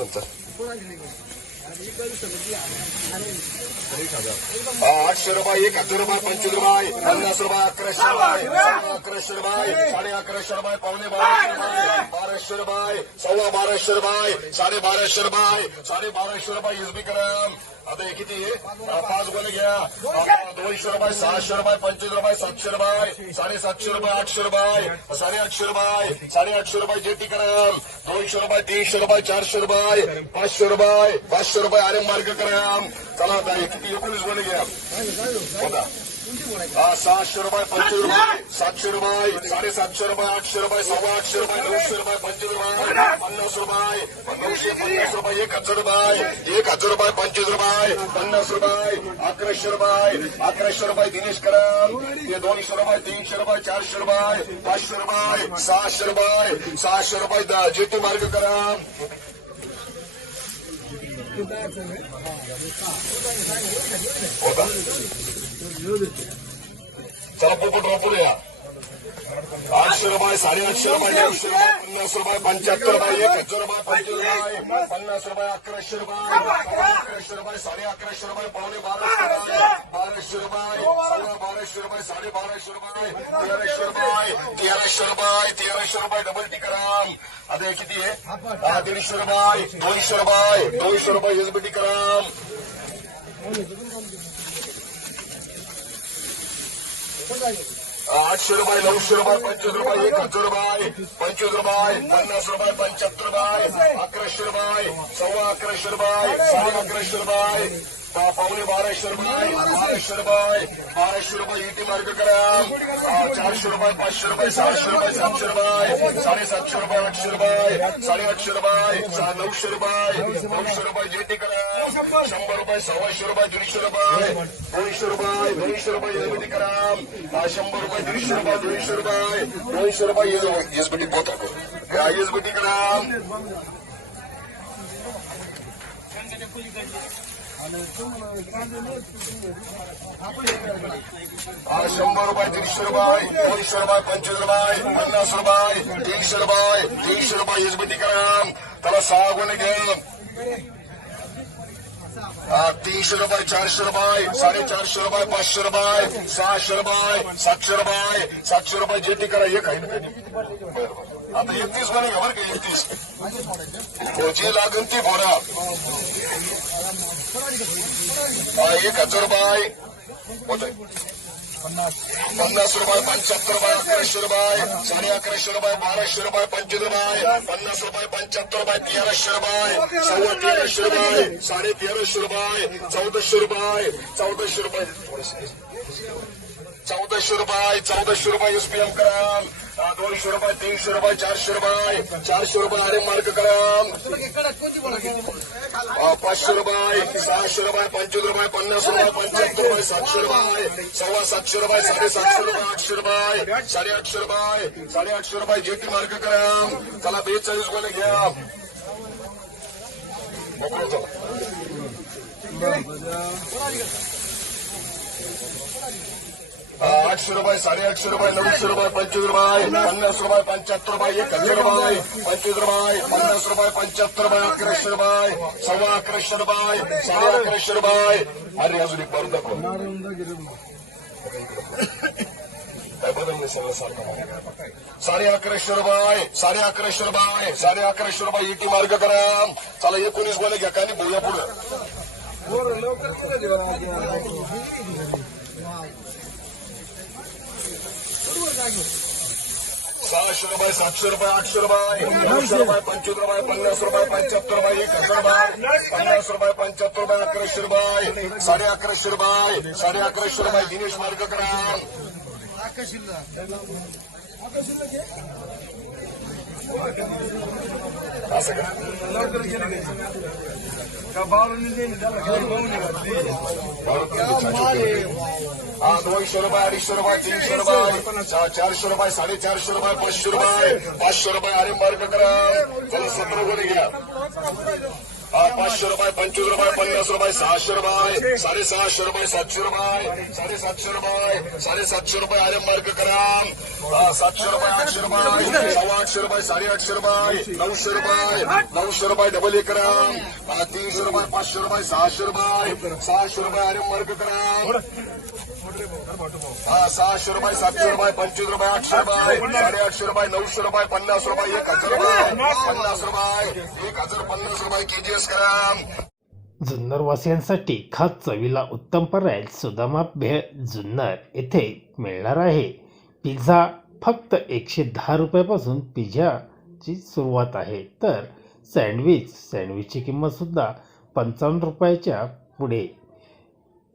कोणता आठशे रुपये एक हजार रुपये पंचवीस रुपये पन्नास रुपये अकराशे रुपये अकराशे रुपये साडे अकराशे रुपये पावणे बाराशे रुपये. बाराशे रुपये सव्वा बाराशे रुपये साडे बाराशे रुपये साडे बाराशे रुपये एसबी करम आता हे किती पाच गोले घ्या. दोनशे रुपये सहाशे रुपये पंचवीस रुपये सातशे रुपये साडेसातशे रुपये आठशे रुपये साडेआठशे रुपये साडेआठशे रुपये जेटी करम दोनशे रुपये तीनशे रुपये चारशे रुपये पाचशे रुपये पाचशे रुपये आरे मार्ग करम चला आता किती? एकोणीस गोले घ्या. हा सहाशे रुपये पंचवीस रुपये. सातशे रुपये साडेसातशे रुपये आठशे रुपये सव्वा आठशे रुपये नऊशे रुपये पंचवीस रुपये पन्नास रुपये नऊशे पन्नास रुपये एक हजार रुपये एक हजार रुपये पंचवीस रुपये पन्नास रुपये अकराशे रुपये अकराशे रुपये दिनेश करम. हे दोनशे रुपये तीनशे रुपये चारशे रुपये पाचशे रुपये सहाशे रुपये सहाशे रुपये जेतू मार्ग करम होता चला पोपट वापरू या आठशे रुपये साडेआठशे रुपये नऊशे रुपये. पन्नास रुपये पंच्याहत्तर रुपये एक हजार रुपये पंचवीस पन्नास रुपये अकराशे रुपये अकराशे रुपये साडे अकराशे रुपये पावणे बाराशे रुपये बाराशे रुपये सव्वा बाराशे रुपये साडे बाराशे रुपये तेराशे रुपये तेराशे रुपये तेराशे रुपये डबल टिकराम आता किती आहे? हा दीडशे रुपये दोनशे रुपये दोनशे रुपये एसबी टिकराम आठशे रुपये नऊशे रुपये पंचवीस रुपये एक हजार रुपये पंचवीस रुपये पन्नास रुपये पंच्याहत्तर रुपये अकराशे रुपये सव्वा अकराशे रुपये साडे अकराशे रुपये पा- पावणे बाराशे रुपये. बाराशे रुपये. बाराशे रुपये इटी मार्ग करा. चारशे रुपये पाचशे रुपये सहाशे रुपये सातशे रुपये साडेसातशे रुपये आठशे रुपये साडेआठशे रुपये नऊशे रुपये नऊशे रुपये जेटी करा. शंभर रुपये सव्वाशे रुपये दीडशे रुपये दोनशे रुपये दोनशे रुपये एसबीटी करा. शंभर रुपये दीडशे रुपये दोनशे रुपये दोनशे रुपये एसबीटी पोता एसबीटी करा. आ, शंभर रुपये दीडशे रुपये दोनशे रुपये पंचवीस रुपये पन्नास रुपये तीनशे रुपये तीनशे रुपये एसबीटी करा. त्याला सहा गुन्हे घ्या. तीनशे रुपये चारशे रुपये साडेचारशे रुपये पाचशे रुपये सहाशे रुपये सातशे रुपये सातशे रुपये जेटी करा एक आहे आता एकतीस बने का बरं का एकतीस. हो, जे लागेल ती बोरा एक हजार रुपये पन्नास रुपये पंच्याहत्तर रुपये अकराशे रुपये. साडे अकराशे रुपये बाराशे रुपये पंचवीस रुपये. पन्नास रुपये पंच्याहत्तर रुपये तेराशे रुपये. सव्वा तेराशे रुपये साडे तेराशे रुपये चौदाशे रुपये चौदाशे रुपये. चौदाशे रुपये चौदाशे रुपये एसपीएम करा दोनशे रुपये तीनशे रुपये चारशे रुपये चारशे रुपये आरे मार्क करा पाचशे रुपये सहाशे रुपये पंचवीस रुपये पन्नास रुपये पंच्याहत्तर रुपये सातशे रुपये सव्वा सातशे रुपये साडेसातशे रुपये आठशे रुपये साडेआठशे रुपये साडेआठशे रुपये जेटी मार्क कराम चला बेचाळीस रुपये घ्या. आठशे रुपये साडेआठशे रुपये नऊशे रुपये पंचवीस रुपये पन्नास रुपये पंच्याहत्तर रुपये एक हजार रुपये पंचवीस रुपये पन्नास रुपये पंच्याहत्तर रुपये अकराशे रुपये सव्वा अकराशे रुपये साडे अकराशे रुपये. अरे अजून एक करून दाखव. काय सगळं सारखं? साडे अकराशे रुपये साडे अकराशे रुपये साडे अकराशे रुपये इटी मार्ग करा. चला एकोणीस गोळे घ्या का नाही बोलूया पुढं. सहाशे रुपये सातशे रुपये आठशे रुपये नऊशे रुपये पंचवीस रुपये पन्नास रुपये पंच्याहत्तर रुपये एक हजार रुपये पन्नास रुपये पंच्याहत्तर रुपये अकराशे रुपये साडे अकराशे रुपये साडे अकराशे रुपये दिनेश मार्ग करा असं करा हा दोनशे रुपये अडीचशे रुपये तीनशे रुपये चा- चारशे रुपये साडेचारशे रुपये पाचशे रुपये पाचशे रुपये अरे मार्ग करा चला सतरा गोळे घ्या हा, पाचशे रुपये पंचवीस रुपये पन्नास रुपये सहाशे रुपये साडेसहाशे रुपये सातशे रुपये साडेसातशे रुपये साडेसातशे रुपये आर्य मार्ग करा सातशे रुपये आठशे रुपये सव्वा आठशे रुपये साडेआठशे रुपये नऊशे रुपये नऊशे रुपये डबल एक ग्राम तीनशे रुपये पाचशे रुपये सहाशे रुपये सहाशे रुपये आर्य मार्ग ग्राम हा सहाशे रुपये सातशे रुपये पंचवीस रुपये आठशे रुपये साडेआठशे रुपये नऊशे रुपये पन्नास रुपये एक हजार रुपये पन्नास रुपये एक हजार पन्नास रुपये केजीएस ग्राम जुन्नरवासियांसाठी खास चवीला उत्तम पर्याय सुदामा भेळ जुन्नर येथे मिळणार आहे. पिझ्झा फक्त एकशे दहा रुपयापासून पिझ्झाची सुरुवात आहे. तर सँडविच सँडविचची किंमतसुद्धा पंचावन्न रुपयाच्या पुढे